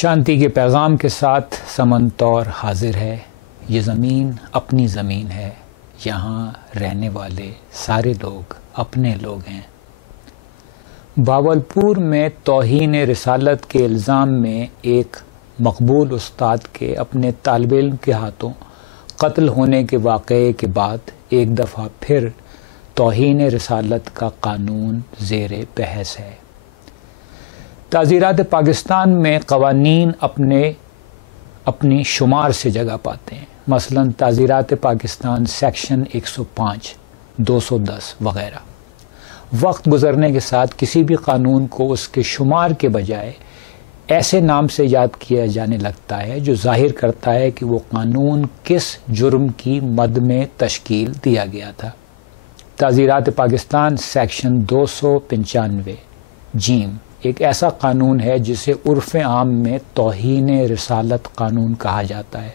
شانتی کے پیغام کے ساتھ سمن طور حاضر ہے. یہ زمین اپنی زمین ہے، یہاں رہنے والے سارے لوگ اپنے لوگ ہیں. باولپور میں توہین رسالت کے الزام میں ایک مقبول استاد کے اپنے طالب علم کے ہاتھوں قتل ہونے کے واقعے کے بعد ایک دفعہ پھر توہین رسالت کا قانون زیر بحث ہے. تعزیرات پاکستان میں قوانین اپنی شمار سے جگہ پاتے ہیں. مثلا تعزیرات پاکستان سیکشن 105، 210 وغیرہ. وقت گزرنے کے ساتھ کسی بھی قانون کو اس کے شمار کے بجائے ایسے نام سے یاد کیا جانے لگتا ہے جو ظاہر کرتا ہے کہ وہ قانون کس جرم کی مد میں تشکیل دیا گیا تھا. تعزیرات پاکستان سیکشن 295 جیم ایک ایسا قانون ہے جسے عرف عام میں توہین رسالت قانون کہا جاتا ہے.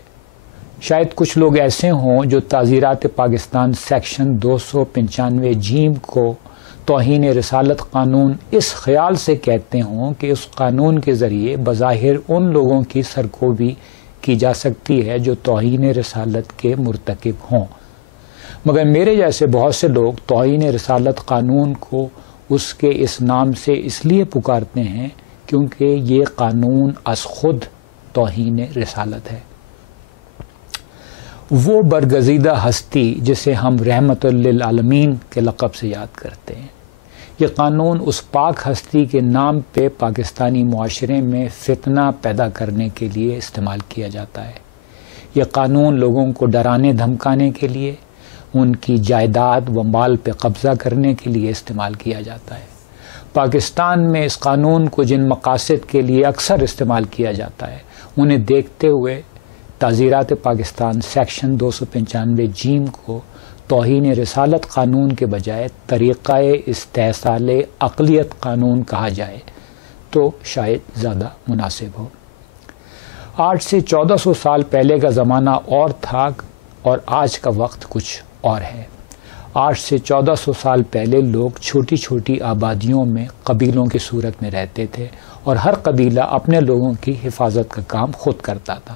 شاید کچھ لوگ ایسے ہوں جو تعزیرات پاکستان سیکشن 295 جیم کو توہین رسالت قانون اس خیال سے کہتے ہوں کہ اس قانون کے ذریعے بظاہر ان لوگوں کی سرکوبی کی جا سکتی ہے جو توہین رسالت کے مرتکب ہوں. مگر میرے جیسے بہت سے لوگ توہین رسالت قانون کو اس کے اس نام سے اس لیے پکارتے ہیں کیونکہ یہ قانون از خود توہین رسالت ہے. وہ برگزیدہ ہستی جسے ہم رحمت للعالمین کے لقب سے یاد کرتے ہیں، یہ قانون اس پاک ہستی کے نام پہ پاکستانی معاشرے میں فتنہ پیدا کرنے کے لیے استعمال کیا جاتا ہے. یہ قانون لوگوں کو ڈرانے دھمکانے کے لیے، ان کی جائیداد و مال پہ قبضہ کرنے کے لیے استعمال کیا جاتا ہے. پاکستان میں اس قانون کو جن مقاصد کے لیے اکثر استعمال کیا جاتا ہے انہیں دیکھتے ہوئے تعزیرات پاکستان سیکشن 295 جیم کو توہین رسالت قانون کے بجائے طریقہ استحصال اقلیت قانون کہا جائے تو شاید زیادہ مناسب ہو. 8 سے 1400 سال پہلے کا زمانہ اور تھا اور آج کا وقت کچھ اور ہے. 8 سے 1400 سال پہلے لوگ چھوٹی چھوٹی آبادیوں میں قبیلوں کی صورت میں رہتے تھے اور ہر قبیلہ اپنے لوگوں کی حفاظت کا کام خود کرتا تھا.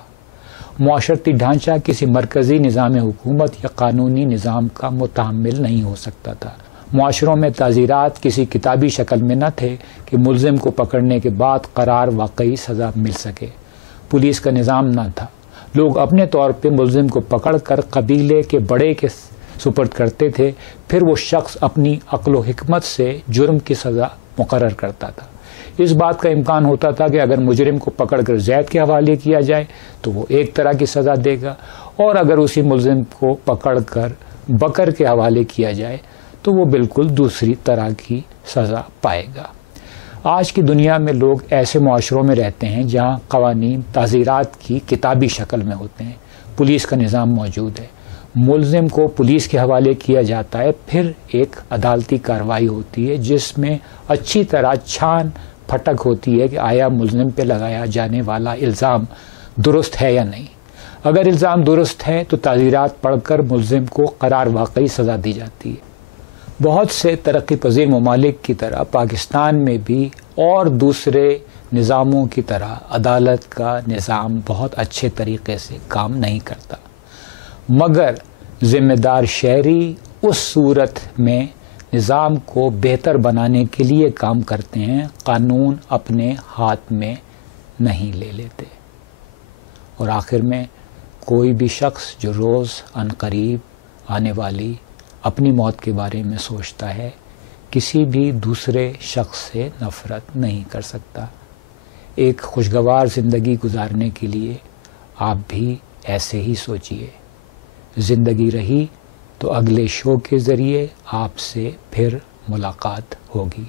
معاشرتی ڈھانچہ کسی مرکزی نظام حکومت یا قانونی نظام کا متحمل نہیں ہو سکتا تھا. معاشروں میں تعزیرات کسی کتابی شکل میں نہ تھے کہ ملزم کو پکڑنے کے بعد قرار واقعی سزا مل سکے. پولیس کا نظام نہ تھا. لوگ اپنے طور پہ ملزم کو پکڑ کر قبیلے کے بڑے کے سپرد کرتے تھے، پھر وہ شخص اپنی عقل و حکمت سے جرم کی سزا مقرر کرتا تھا. اس بات کا امکان ہوتا تھا کہ اگر مجرم کو پکڑ کر زید کے حوالے کیا جائے تو وہ ایک طرح کی سزا دے گا، اور اگر اسی ملزم کو پکڑ کر بکر کے حوالے کیا جائے تو وہ بالکل دوسری طرح کی سزا پائے گا. آج کی دنیا میں لوگ ایسے معاشروں میں رہتے ہیں جہاں قوانین تعزیرات کی کتابی شکل میں ہوتے ہیں. پولیس کا نظام موجود ہے، ملزم کو پولیس کے حوالے کیا جاتا ہے، پھر ایک عدالتی کارروائی ہوتی ہے جس میں اچھی طرح چھان پھٹک ہوتی ہے کہ آیا ملزم پہ لگایا جانے والا الزام درست ہے یا نہیں. اگر الزام درست ہے تو تعزیرات پڑھ کر ملزم کو قرار واقعی سزا دی جاتی ہے. بہت سے ترقی پذیر ممالک کی طرح پاکستان میں بھی اور دوسرے نظاموں کی طرح عدالت کا نظام بہت اچھے طریقے سے کام نہیں کرتا، مگر ذمہ دار شہری اس صورت میں نظام کو بہتر بنانے کے لیے کام کرتے ہیں، قانون اپنے ہاتھ میں نہیں لے لیتے. اور آخر میں کوئی بھی شخص جو روز عنقریب آنے والی اپنی موت کے بارے میں سوچتا ہے کسی بھی دوسرے شخص سے نفرت نہیں کر سکتا. ایک خوشگوار زندگی گزارنے کے لیے آپ بھی ایسے ہی سوچئے. زندگی رہی تو اگلے شو کے ذریعے آپ سے پھر ملاقات ہوگی.